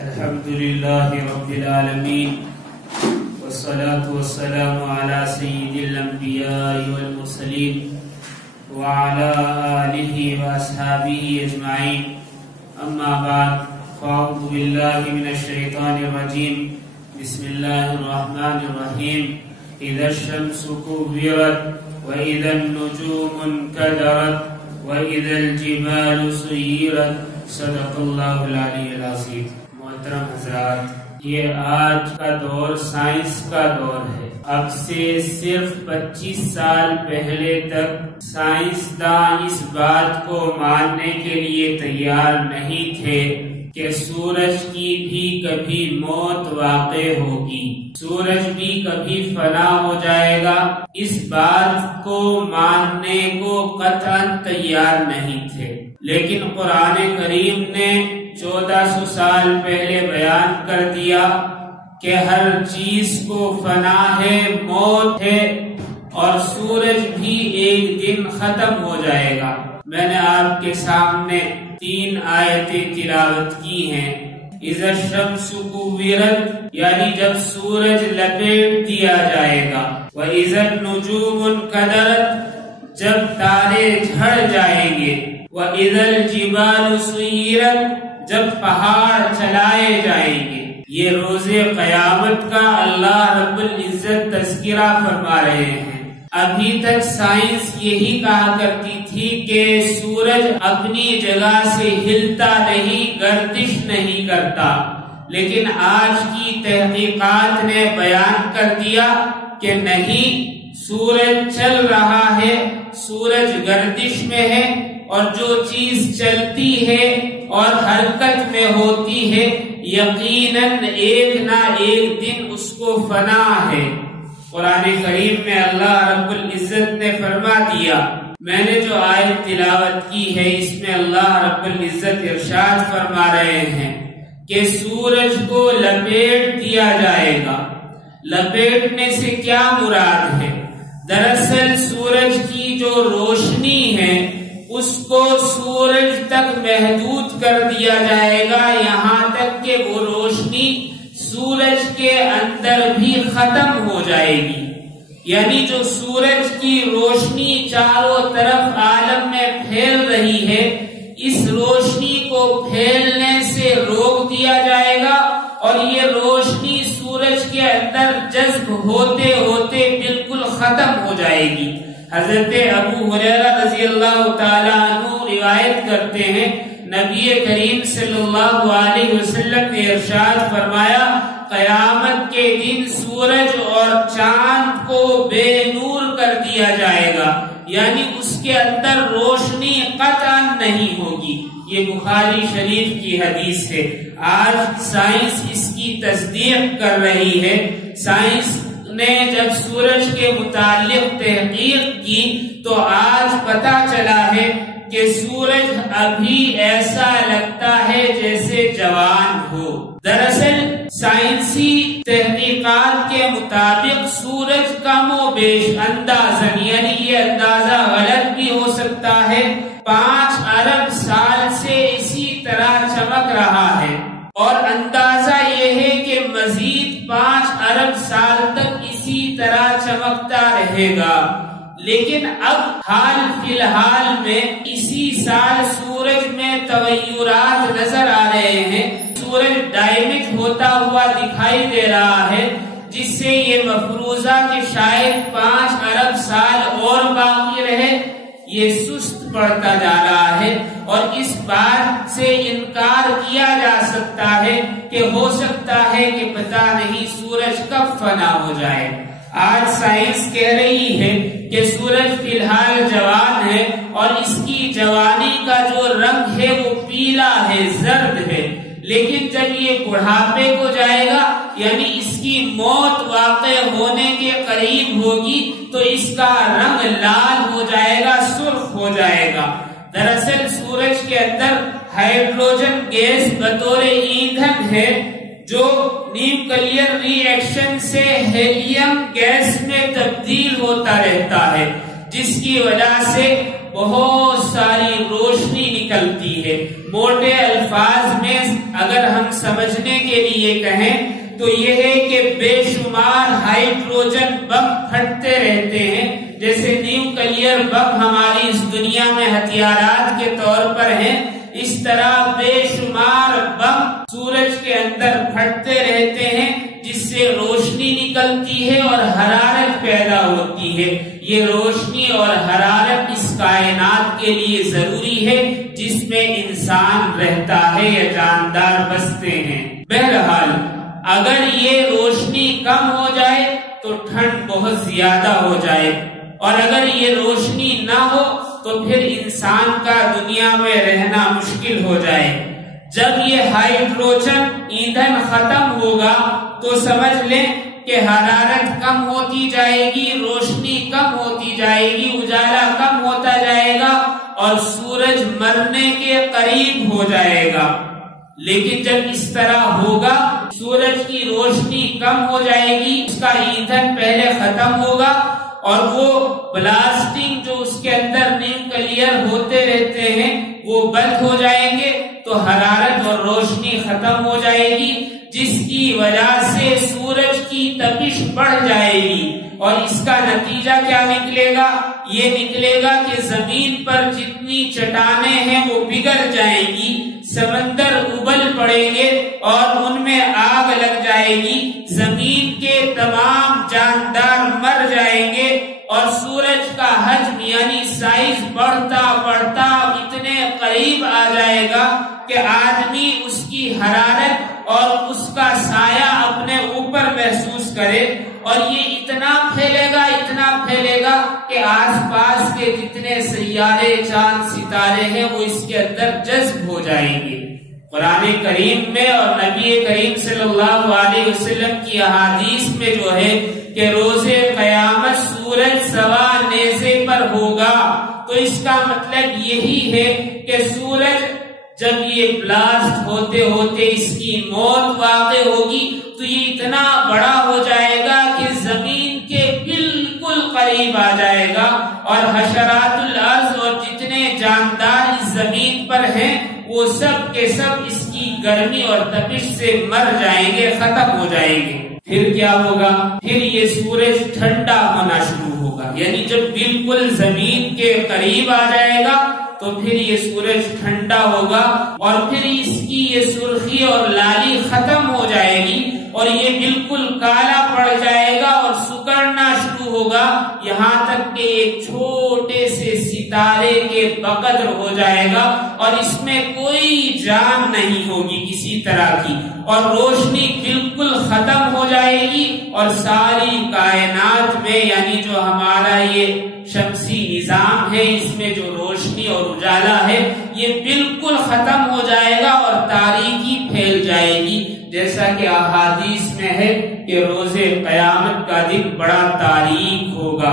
الحمد لله رب العالمين والصلاة والسلام على سيد الأنبياء والمرسلين وعلى آله وأصحابه أجمعين أما بعد فأعوذ بالله من الشيطان الرجيم بسم الله الرحمن الرحيم إذا الشمس كورت وإذا النجوم انكدرت وإذا الجبال سيرت صدق اللہ العلی العظیم۔ محترم حضرات، یہ آج کا دور سائنس کا دور ہے۔ اب سے صرف 25 سال پہلے تک سائنسداں اس بات کو ماننے کے لیے تیار نہیں تھے کہ سورج کی بھی کبھی موت واقع ہوگی، سورج بھی کبھی فنا ہو جائے گا۔ اس بات کو ماننے کو قطعاً تیار نہیں تھے، لیکن قرآن کریم نے 1400 سال پہلے بیان کر دیا کہ ہر چیز کو فنا ہے، موت ہے، اور سورج بھی ایک دن ختم ہو جائے گا۔ میں نے آپ کے سامنے 3 آیتیں تلاوت کی ہیں۔ اذا الشمس كورت یعنی جب سورج لپیٹ دیا جائے گا، واذا النجوم انكدرت جب تارے جھڑ جائیں گے، واذا الجبال سيرت جب پہاڑ چلائے جائیں گے۔ یہ روز قیامت کا اللہ رب العزت تذکرہ فرما رہے ہیں۔ ابھی تک سائنس یہی کہا کرتی تھی کہ سورج اپنی جگہ سے ہلتا نہیں، گردش نہیں کرتا، لیکن آج کی تحقیقات نے بیان کر دیا کہ نہیں، سورج چل رہا ہے، سورج گردش میں ہے، اور جو چیز چلتی ہے اور حرکت میں ہوتی ہے یقیناً ایک نہ ایک دن اس کو فنا ہے۔ قرآن کریم میں اللہ رب العزت نے فرما دیا، میں نے جو آیت تلاوت کی ہے اس میں اللہ رب العزت ارشاد فرما رہے ہیں کہ سورج کو لپیٹ دیا جائے گا۔ لپیٹنے سے کیا مراد ہے؟ دراصل سورج کی جو روشنی ہے اس کو سورج تک محدود کر دیا جائے گا، یہاں تک کہ وہ روشنی سورج کے اندر بھی ختم ہو جائے گی۔ یعنی جو سورج کی روشنی چاروں طرف عالم میں پھیل رہی ہے، اس روشنی کو پھیلنے سے روک دیا جائے گا، اور یہ روشنی سورج کے اندر جذب ہوتے ہوتے بالکل ختم ہو جائے گی۔ حضرت ابو ہریرہ رضی اللہ تعالیٰ عنہ روایت کرتے ہیں، نبی کریم صلی اللہ علیہ وسلم نے ارشاد فرمایا، قیامت کے دن سورج اور چاند کو بے نور کر دیا جائے گا، یعنی اس کے اندر روشنی قطعاً نہیں ہوگی۔ یہ بخاری شریف کی حدیث ہے۔ آج سائنس اس کی تصدیق کر رہی ہے۔ سائنس نے جب سورج کے متعلق تحقیق کی تو آج پتہ چلا ہے کہ سورج ابھی ایسا لگتا ہے جیسے جوان ہو۔ دراصل سائنسی تحقیقات کے مطابق سورج کم و بیش اندازن، یعنی یہ اندازہ غلط بھی ہو سکتا ہے، 5 ارب سال سے اسی طرح چمک رہا ہے، اور اندازہ یہ ہے کہ مزید 5 ارب سال تک اسی طرح چمکتا رہے گا۔ لیکن اب حال فی الحال میں اسی سال سورج میں تغیرات نظر آ رہے ہیں، سورج ڈائمیٹ ہوتا ہوا دکھائی دے رہا ہے، جس سے یہ مفروضہ کہ شاید 5 ارب سال اور باقی رہے، یہ سست پڑتا جا رہا ہے، اور اس بات سے انکار کیا جا سکتا ہے کہ ہو سکتا ہے کہ پتہ نہیں سورج کب فنا ہو جائے۔ آج سائنس کہہ رہی ہے کہ سورج فی الحال جوان ہے، اور اس کی جوانی کا جو رنگ ہے وہ پیلا ہے، زرد ہے، لیکن جب یہ بڑھاپے کو جائے گا، یعنی اس کی موت واقع ہونے کے قریب ہوگی، تو اس کا رنگ لال ہو جائے گا، سرخ ہو جائے گا۔ دراصل سورج کے اندر ہائیڈروجن گیس بطور ایندھن ہے جو نیوکلیئر ری ایکشن سے ہیلیم گیس میں تبدیل ہوتا رہتا ہے، جس کی وجہ سے بہت ساری روشنی نکلتی ہے۔ موٹے الفاظ میں اگر ہم سمجھنے کے لیے کہیں تو یہ ہے کہ بے شمار ہائیڈروجن بم پھٹتے رہتے ہیں، جیسے نیوکلیئر بم ہماری اس دنیا میں ہتھیارات کے طور پر ہیں، اس طرح بے شمار بم سورج کے اندر پھٹتے رہتے ہیں، جس سے روشنی نکلتی ہے اور حرارت پیدا ہوتی ہے۔ یہ روشنی اور حرارت اس کائنات کے لیے ضروری ہے جس میں انسان رہتا ہے یا جاندار بستے ہیں۔ بہرحال اگر یہ روشنی کم ہو جائے تو ٹھنڈ بہت زیادہ ہو جائے، اور اگر یہ روشنی نہ ہو تو پھر انسان کا دنیا میں رہنا مشکل ہو جائے۔ جب یہ ہائیڈروجن ایندھن ختم ہوگا تو سمجھ لیں کہ حرارت کم ہوتی جائے گی، روشنی کم ہوتی جائے گی، اجالا کم ہوتا جائے گا اور سورج مرنے کے قریب ہو جائے گا۔ لیکن جب اس طرح ہوگا، سورج کی روشنی کم ہو جائے گی، اس کا ایندھن پہلے ختم ہوگا اور وہ بلاسٹنگ جو اس کے اندر نیوکلیئر ہوتے رہتے ہیں وہ بند ہو جائیں گے، تو حرارت اور روشنی ختم ہو جائے گی، جس کی وجہ سے سورج کی تپش بڑھ جائے گی، اور اس کا نتیجہ کیا نکلے گا؟ یہ نکلے گا کہ زمین پر جتنی چٹانیں ہیں وہ پگھل جائیں گی، سمندر ابل پڑیں گے اور ان میں آگ لگ جائے گی، زمین کے تمام جاندار مر جائیں گے، اور سورج کا حجم یعنی سائز بڑھتا بڑھتا اتنے قریب آ جائے گا کہ آدمی اس کی حرارت اور اس کا سایہ اپنے اوپر محسوس کرے، اور یہ اتنا پھیلے گا کہ آس پاس کے جتنے سیارے چاند ستارے ہیں وہ اس کے اندر جذب ہو جائیں گے۔ قرآن کریم میں اور نبی کریم صلی اللہ علیہ وسلم کی احادیث میں جو ہے کہ روز قیامت سورج سوا نیزے پر ہوگا، تو اس کا مطلب یہی ہے کہ سورج جب یہ بلاسٹ ہوتے ہوتے اس کی موت واقع ہوگی تو یہ اتنا بڑا ہو جائے گا کہ زمین کے بالکل قریب آ جائے گا، اور حشرات الارض اور جتنے جاندار اس زمین پر ہیں وہ سب کے سب اس کی گرمی اور تپش سے مر جائیں گے، ختم ہو جائیں گے۔ پھر کیا ہوگا؟ پھر یہ سورج ٹھنڈا ہونا شروع ہوگا، یعنی جب بالکل زمین کے قریب آ جائے گا تو پھر یہ سورج ٹھنڈا ہوگا، اور پھر اس کی یہ سرخی اور لالی ختم ہو جائے گی، اور یہ بالکل کالا پڑ جائے گا اور سکڑنا شروع ہوگا، یہاں تک کہ ایک چھوٹے سے ستارے کے بقدر ہو جائے گا، اور اس میں کوئی جان نہیں ہوگی کسی طرح کی، اور روشنی بالکل ختم ہو جائے گی، اور ساری کائنات میں یعنی جو ہمارا یہ شمسی نظام ہے اس میں جو روشنی اور اجالا ہے یہ بالکل ختم ہو جائے گا اور تاریکی پھیل جائے گی، جیسا کہ احادیث میں ہے کہ روز قیامت کا دن بڑا تاریک ہوگا۔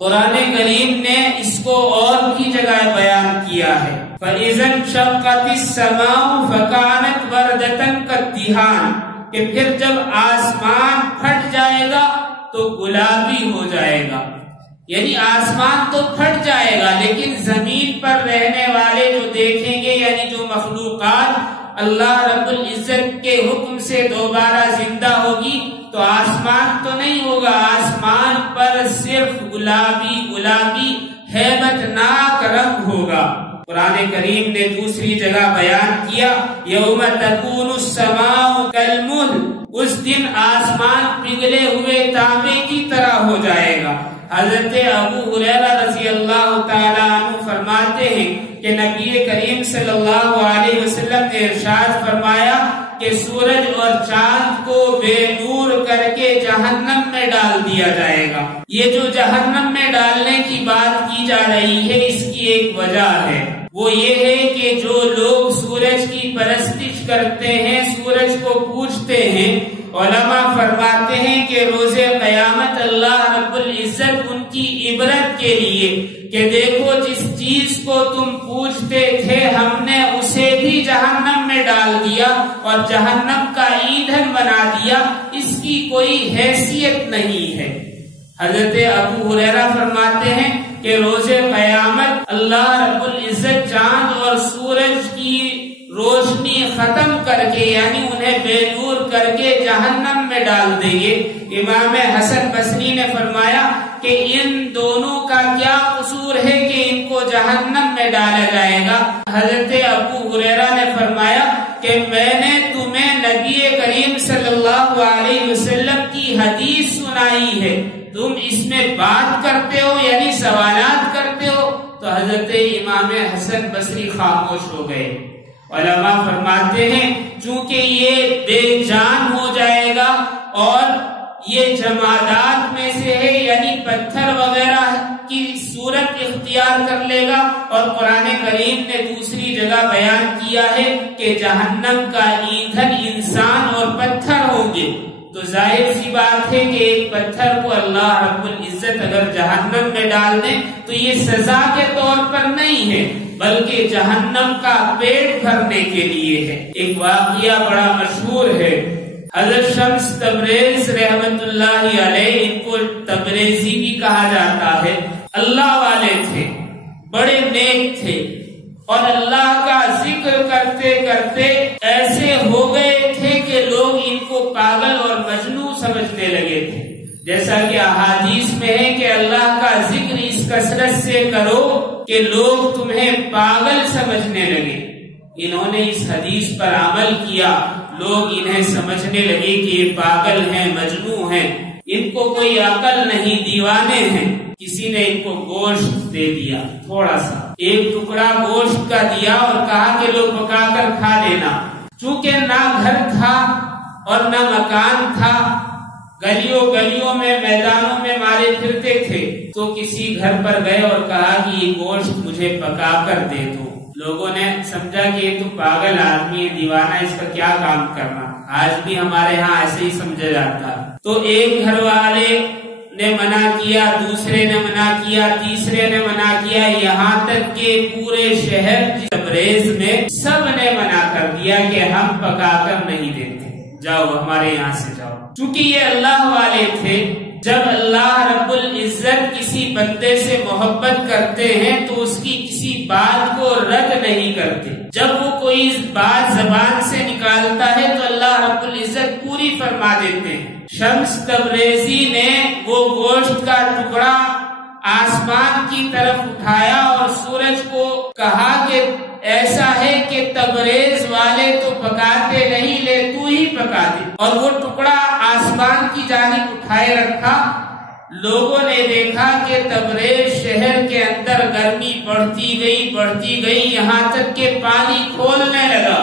قرآن کریم نے اس کو اور بھی جگہ بیان کیا ہے، فَإِذَا انشَقَّتِ السَّمَاءُ فَكَانَتْ وَرْدَةً كَالدِّهَانِ، کہ پھر جب آسمان پھٹ جائے گا تو گلابی ہو جائے گا، یعنی آسمان تو پھٹ جائے گا لیکن زمین پر رہنے والے جو دیکھیں گے یعنی جو مخلوقات اللہ رب العزت کے حکم سے دوبارہ زندہ ہوگی تو آسمان تو نہیں ہوگا، آسمان پر صرف گلابی ہیبت ناک رنگ ہوگا۔ قرآن کریم نے دوسری جگہ بیان کیا یوم تکون السماء کالمہل، اس دن آسمان پگھلے ہوئے تانبے کی طرح ہو جائے گا۔ حضرت ابو ہریرہ رضی اللہ تعالی عنہ فرماتے ہیں کہ نبی کریم صلی اللہ علیہ وسلم نے ارشاد فرمایا کہ سورج اور چاند کو بے نور کر کے جہنم میں ڈال دیا جائے گا۔ یہ جو جہنم میں ڈالنے کی بات کی جا رہی ہے اس کی ایک وجہ ہے، وہ یہ ہے کہ جو لوگ سورج کی پرستش کرتے ہیں، سورج کو پوجتے ہیں، علماء فرماتے ہیں کہ روز قیامت اللہ رب العزت ان کی عبرت کے لیے کہ دیکھو جس چیز کو تم پوجتے تھے ہم نے اسے بھی جہنم میں ڈال دیا اور جہنم کا ایندھن بنا دیا، اس کی کوئی حیثیت نہیں ہے۔ حضرت ابو ہریرہ فرماتے ہیں کہ روز قیامت اللہ رب العزت چاند اور سورج کی روشنی ختم کر کے یعنی انہیں بے نور کر کے جہنم میں ڈال دیں گے۔ امام حسن بصری نے فرمایا کہ ان دونوں کا کیا قصور ہے کہ ان کو جہنم میں ڈالا جائے گا؟ حضرت ابو ہریرہ نے فرمایا کہ میں نے تمہیں نبی کریم صلی اللہ علیہ وسلم کی حدیث سنائی ہے، تم اس میں بات کرتے ہو یعنی سوالات کرتے ہو۔ تو حضرت امام حسن بصری خاموش ہو گئے۔ علماء فرماتے ہیں چونکہ یہ بے جان ہو جائے گا اور یہ جمادات میں سے ہے یعنی پتھر وغیرہ کی صورت اختیار کر لے گا، اور قرآن کریم نے دوسری جگہ بیان کیا ہے کہ جہنم کا ایندھن انسان اور پتھر ہوں گے۔ تو ظاہر سی بات ہے کہ ایک پتھر کو اللہ رب العزت اگر جہنم میں ڈال دیں تو یہ سزا کے طور پر نہیں ہے بلکہ جہنم کا پیٹ بھرنے کے لیے ہے۔ ایک واقعہ بڑا مشہور ہے، حضرت شمس تبریز رحمت اللہ علیہ، ان کو تبریزی بھی کہا جاتا ہے، اللہ والے تھے، بڑے نیک تھے، اور اللہ کا ذکر کرتے کرتے ایسے ہو گئے تھے کہ لوگ ان کو پاگل اور مجنون سمجھنے لگے تھے۔ جیسا کہ احادیث میں ہے کہ اللہ کا ذکر اس کثرت سے کرو کہ لوگ تمہیں پاگل سمجھنے لگے۔ انہوں نے اس حدیث پر عمل کیا، لوگ انہیں سمجھنے لگے کہ یہ پاگل ہیں، مجنون ہیں، ان کو کوئی عقل نہیں، دیوانے ہیں۔ کسی نے ان کو گوشت دے دیا، تھوڑا سا ایک ٹکڑا گوشت کا دیا اور کہا کہ لوگ پکا کر کھا لینا۔ چونکہ نہ گھر تھا اور نہ مکان تھا، گلیوں میں میدانوں میں مارے پھرتے تھے، تو کسی گھر پر گئے اور کہا کہ یہ گوشت مجھے پکا کر دے دو۔ لوگوں نے سمجھا کہ یہ تو پاگل آدمی ہے، دیوانہ، اس کا کیا کام کرنا۔ آج بھی ہمارے ہاں ایسے ہی سمجھا جاتا۔ تو ایک گھر والے نے منع کیا، دوسرے نے منع کیا، تیسرے نے منع کیا، یہاں تک کہ پورے شہر تبریز میں سب نے منع کر دیا کہ ہم پکا کر نہیں دیتے، جاؤ ہمارے یہاں سے جاؤ۔ چونکہ یہ اللہ والے تھے، جب اللہ رب العزت کسی بندے سے محبت کرتے ہیں تو اس کی کسی بات کو رد نہیں کرتے۔ جب وہ کوئی بات زبان سے نکالتا ہے تو اللہ رب العزت پوری فرما دیتے ہیں۔ شمس تبریزی نے وہ گوشت کا ٹکڑا آسمان کی طرف اٹھایا اور سورج کو کہا کہ ایسا ہے کہ تبریز والے تو پکاتے نہیں، لے تو ہی پکا دے، اور وہ ٹکڑا آسمان کی جانب اٹھائے رکھا۔ لوگوں نے دیکھا کہ تبریز شہر کے اندر گرمی بڑھتی گئی یہاں تک کہ پانی کھولنے لگا۔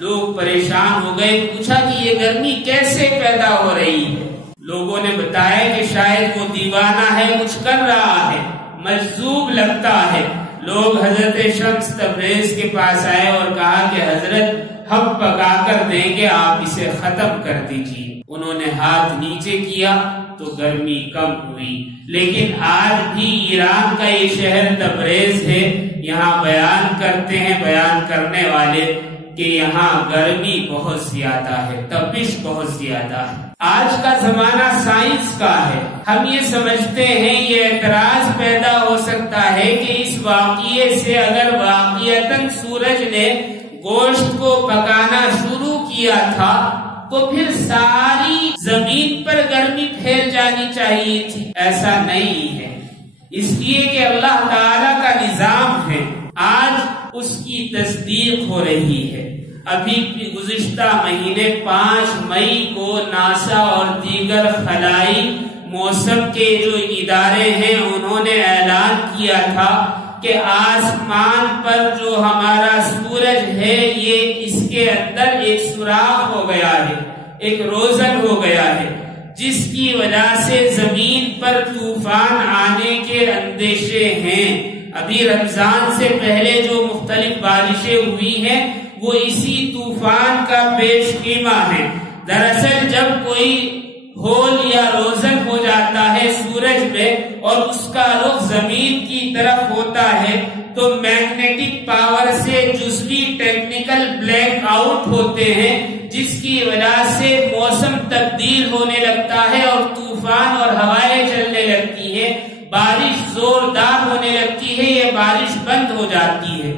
لوگ پریشان ہو گئے، پوچھا کہ یہ گرمی کیسے پیدا ہو رہی ہے؟ لوگوں نے بتایا کہ شاید وہ دیوانہ ہے، کچھ کر رہا ہے، مجذوب لگتا ہے۔ لوگ حضرت شمس تبریز کے پاس آئے اور کہا کہ حضرت ہم پکا کر دیں گے، آپ اسے ختم کر دیجیے۔ انہوں نے ہاتھ نیچے کیا تو گرمی کم ہوئی۔ لیکن آج بھی ایران کا یہ شہر تبریز ہے، یہاں بیان کرتے ہیں بیان کرنے والے کہ یہاں گرمی بہت زیادہ ہے، تپش بہت زیادہ ہے۔ آج کا زمانہ سائنس کا ہے، ہم یہ سمجھتے ہیں، یہ اعتراض پیدا ہو سکتا ہے کہ اس واقعے سے اگر واقعتاً سورج نے گوشت کو پکانا شروع کیا تھا تو پھر ساری زمین پر گرمی پھیل جانی چاہیے تھی۔ ایسا نہیں ہے، اس لیے کہ اللہ تعالی کا نظام ہے، آج اس کی تصدیق ہو رہی ہے۔ ابھی گزشتہ مہینے 5 مئی کو ناسا اور دیگر خلائی موسم کے جو ادارے ہیں انہوں نے اعلان کیا تھا کہ آسمان پر جو ہمارا سورج ہے یہ اس کے اندر ایک سوراخ ہو گیا ہے، ایک روزن ہو گیا ہے، جس کی وجہ سے زمین پر طوفان آنے کے اندیشے ہیں۔ ابھی رمضان سے پہلے جو مختلف بارشیں ہوئی ہیں وہ اسی طوفان کا پیش خیمہ ہے۔ دراصل جب کوئی ہول یا روزن ہو جاتا ہے سورج میں اور اس کا رخ زمین کی طرف ہوتا ہے تو میگنیٹک پاور سے جزوی ٹیکنیکل بلیک آؤٹ ہوتے ہیں، جس کی وجہ سے موسم تبدیل ہونے لگتا ہے اور طوفان اور ہوائیں چلنے لگتی ہیں، بارش زوردار جاتی ہے.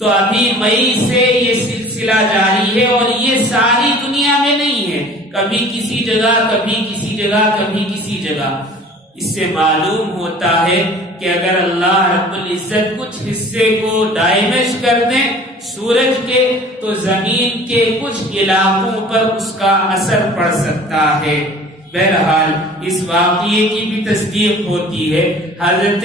تو ابھی مئی سے یہ سلسلہ جاری ہے اور یہ ساری دنیا میں نہیں ہے، کبھی کسی جگہ، کبھی کسی جگہ، کبھی کسی جگہ. اس سے معلوم ہوتا ہے کہ اگر اللہ رب العزت کچھ حصے کو ڈیمیج کر دیں سورج کے تو زمین کے کچھ علاقوں پر اس کا اثر پڑ سکتا ہے. بہرحال اس واقعے کی بھی تصدیق ہوتی ہے. حضرت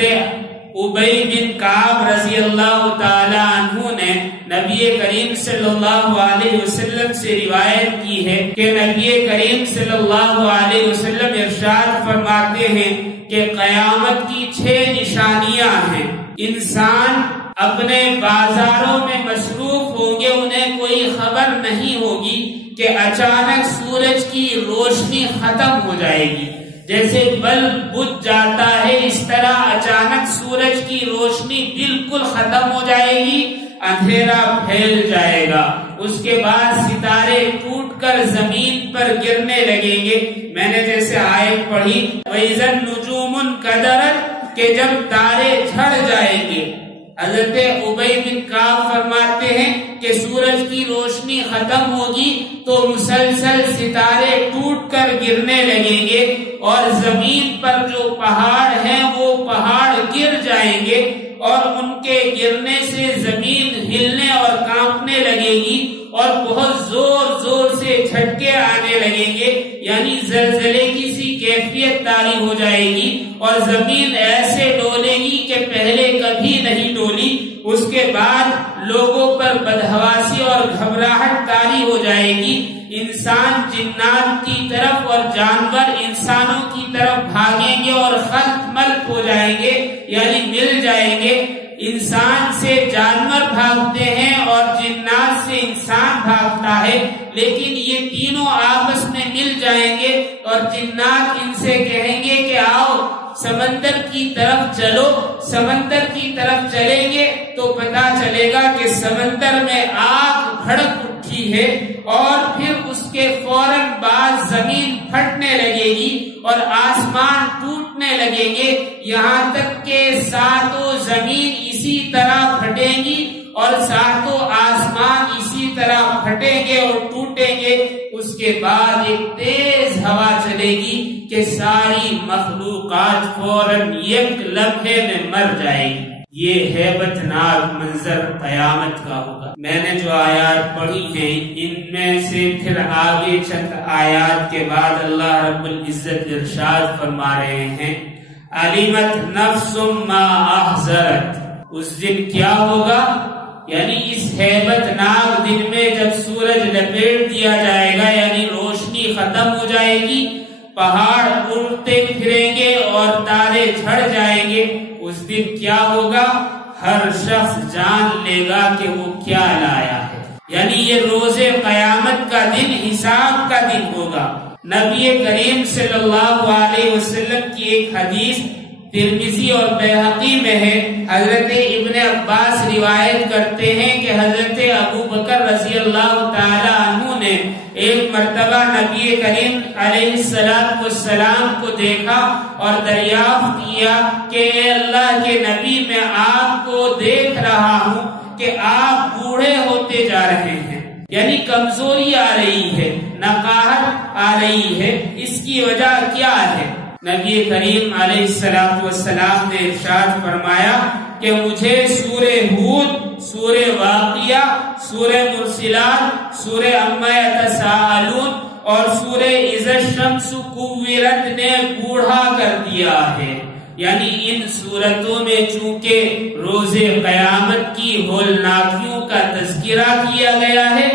ابی بن کعب رضی اللہ تعالی عنہ نے نبی کریم صلی اللہ علیہ وسلم سے روایت کی ہے کہ نبی کریم صلی اللہ علیہ وسلم ارشاد فرماتے ہیں کہ قیامت کی 6 نشانیاں ہیں. انسان اپنے بازاروں میں مصروف ہوں گے، انہیں کوئی خبر نہیں ہوگی کہ اچانک سورج کی روشنی ختم ہو جائے گی. جیسے بلب بجھ جاتا ہے اس طرح اچانک سورج کی روشنی بالکل ختم ہو جائے گی، اندھیرا پھیل جائے گا. اس کے بعد ستارے ٹوٹ کر زمین پر گرنے لگیں گے. میں نے جیسے آیت پڑھی وَإِذَا النُّجُومُ انْكَدَرَتْ کہ جب تارے جھڑ جائیں گے. حضرت ابی بن کعب فرماتے ہیں کہ سورج کی روشنی ختم ہوگی تو مسلسل ستارے ٹوٹ کر گرنے لگیں گے اور زمین پر جو پہاڑ ہیں وہ پہاڑ گر جائیں گے اور ان کے گرنے سے زمین ہلنے اور کانپنے لگے گی اور بہت زور زور سے جھٹکے آنے لگیں گے، یعنی زلزلے کی سی کیفیت طاری ہو جائے گی اور زمین ایسے ڈولے گی کہ پہلے کبھی نہیں ڈولی. اس کے بعد لوگوں پر بدحواسی اور گھبراہٹ طاری ہو جائے گی. انسان جنات کی طرف اور جانور انسانوں کی طرف بھاگیں گے اور خلط ملط ہو جائیں گے، یعنی مل جائیں گے. انسان سے جانور بھاگتے ہیں اور جنات سے انسان بھاگتا ہے، لیکن یہ تینوں آپس میں مل جائیں گے اور جنات ان سے کہیں گے کہ آؤ سمندر کی طرف چلو. سمندر کی طرف چلیں گے تو پتا چلے گا کہ سمندر میں آگ بھڑک اٹھی ہے اور پھر اس کے فوراً بعد زمین پھٹنے لگے گی اور آسمان ٹوٹنے لگیں گے، یہاں تک کہ ساتوں زمین اسی طرح پھٹیں گی اور ساتوں آسمان اسی طرح پھٹیں گے اور ٹوٹیں گے. اس کے بعد ایک تیز ہوا چلے گی کہ ساری مخلوقات فوراً ایک لمحے میں مر جائے گی. یہ ہیبت ناک منظر قیامت کا ہوگا. میں نے جو آیات پڑھی ہیں ان میں سے پھر آگے چند آیات کے بعد اللہ رب العزت ارشاد فرما رہے ہیں علمت نفس ما احضرت. اس دن کیا ہوگا، یعنی اس ہیبت ناک دن میں جب سورج لپیٹ دیا جائے گا، یعنی روشنی ختم ہو جائے گی، پہاڑ اڑتے پھریں گے اور تارے جھڑ جائیں گے. اس دن کیا ہوگا، ہر شخص جان لے گا کہ وہ کیا لایا ہے. یعنی یہ روز قیامت کا دن حساب کا دن ہوگا. نبی کریم صلی اللہ علیہ وسلم کی ایک حدیث ترمذی اور بیہقی میں ہے. حضرت ابن عباس روایت کرتے ہیں کہ حضرت ابو بکر رضی اللہ تعالی عنہ نے ایک مرتبہ نبی کریم علیہ السلام کو دیکھا اور دریافت کیا کہ اے اللہ کے نبی میں آپ کو دیکھ رہا ہوں کہ آپ بوڑھے ہوتے جا رہے ہیں، یعنی کمزوری آ رہی ہے، نقاہت آ رہی ہے، اس کی وجہ کیا ہے؟ نبی کریم علیہ السلام نے ارشاد فرمایا کہ مجھے سورہ ہود، سورہ واقعہ، سورہ مرسلات، سورہ عما یتساءلون اور سورہ اذا الشمس کورت نے بوڑھا کر دیا ہے. یعنی ان سورتوں میں چونکہ روز قیامت کی ہولناکیوں کا تذکرہ کیا گیا ہے،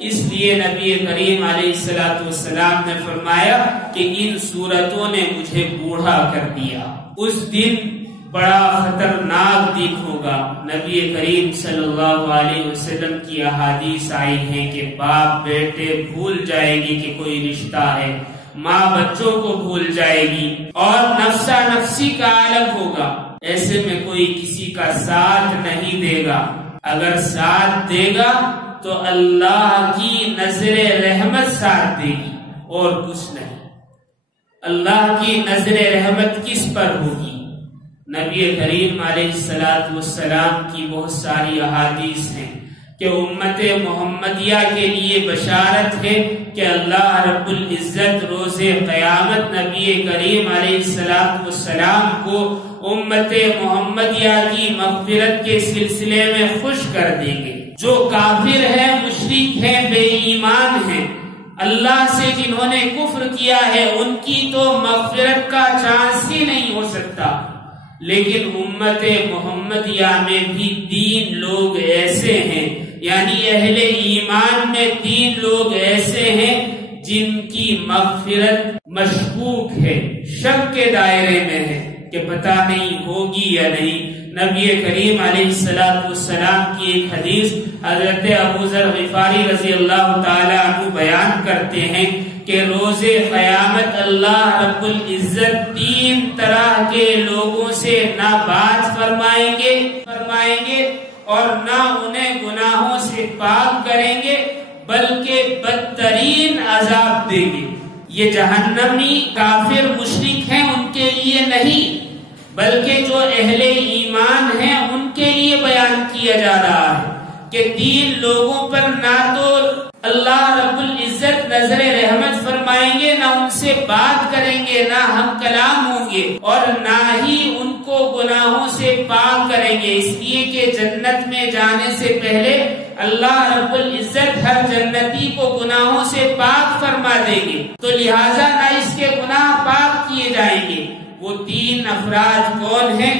اس لیے نبی کریم علیہ السلام نے فرمایا کہ ان سورتوں نے مجھے بوڑھا کر دیا. اس دن بڑا خطرناک دن ہوگا. نبی کریم صلی اللہ علیہ وسلم کی احادیث آئی ہیں کہ باپ بیٹے بھول جائے گی کہ کوئی رشتہ ہے، ماں بچوں کو بھول جائے گی اور نفسا نفسی کا عالم ہوگا. ایسے میں کوئی کسی کا ساتھ نہیں دے گا. اگر ساتھ دے گا تو اللہ کی نظر رحمت ساتھ دے گی اور کچھ نہیں. اللہ کی نظر رحمت کس پر ہوگی؟ نبی کریم علیہ السلام کی بہت ساری احادیث ہیں کہ امت محمدیہ کے لیے بشارت ہے کہ اللہ رب العزت روز قیامت نبی کریم علیہ السلام کو امت محمدیہ کی مغفرت کے سلسلے میں خوش کر دیں گے۔ جو کافر ہیں، مشرک ہیں، بے ایمان ہیں، اللہ سے جنہوں نے کفر کیا ہے، ان کی تو مغفرت کا چانس ہی نہیں ہو سکتا، لیکن امت محمدیہ میں بھی 3 لوگ ایسے ہیں، یعنی اہل ایمان میں 3 لوگ ایسے ہیں جن کی مغفرت مشکوک ہے، شک کے دائرے میں ہے کہ پتہ نہیں ہوگی یا نہیں۔ نبی کریم علیہ السلام کی ایک حدیث حضرت ابو ذر غفاری رضی اللہ تعالی عنہ بیان کرتے ہیں کہ روز قیامت اللہ رب العزت 3 طرح کے لوگوں سے نہ بات فرمائیں گے اور نہ انہیں گناہوں سے پاک کریں گے، بلکہ بدترین عذاب دیں گے۔ یہ جہنمی کافر مشرک ہیں ان کے لیے نہیں، بلکہ جو اہل ایمان ہیں ان کے لیے بیان کیا جا رہا ہے کہ 3 لوگوں پر نہ تو اللہ رب العزت نظر رحمت فرمائیں گے، نہ ان سے بات کریں گے، نہ ہم کلام ہوں گے، اور نہ ہی ان کو گناہوں سے پاک کریں گے، اس لیے کہ جنت میں جانے سے پہلے اللہ رب العزت ہر جنتی کو گناہوں سے پاک فرما دیں گے، تو لہٰذا نہ اس کے گناہ پاک کیے جائیں گے۔ وہ 3 افراد کون ہیں؟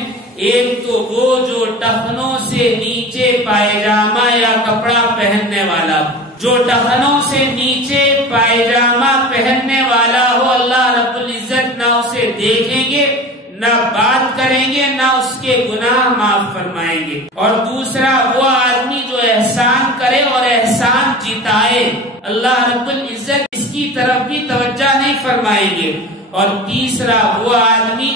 ایک تو وہ جو ٹخنوں سے نیچے پائجامہ یا کپڑا پہننے والا، جو ٹخنوں سے نیچے پائجامہ پہننے والا ہو، اللہ رب العزت نہ اسے دیکھیں گے، نہ بات کریں گے، نہ اس کے گناہ معاف فرمائیں گے۔ اور دوسرا وہ آدمی جو احسان کرے اور احسان جتائے، اللہ رب العزت اس کی طرف بھی توجہ نہیں فرمائیں گے۔ اور تیسرا وہ آدمی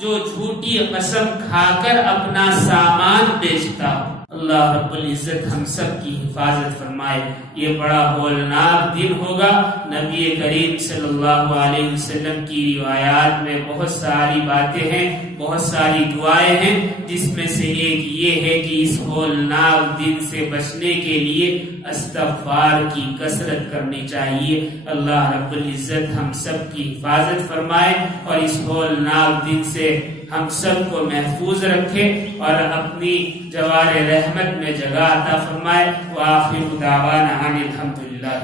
جو جھوٹی قسم کھا کر اپنا سامان بیچتا ہو۔ اللہ رب العزت ہم سب کی حفاظت فرمائے۔ یہ بڑا ہولناک دن ہوگا۔ نبی کریم صلی اللہ علیہ وسلم کی روایات میں بہت ساری باتیں ہیں، بہت ساری دعائیں ہیں، جس میں سے ایک یہ ہے کہ اس ہولناک دن سے بچنے کے لیے استغفار کی کثرت کرنی چاہیے۔ اللہ رب العزت ہم سب کی حفاظت فرمائے اور اس ہولناک دن سے ہم سب کو محفوظ رکھے اور اپنی جوار رحمت میں جگہ عطا فرمائے۔ وآخر دعوانا ان الحمدللہ۔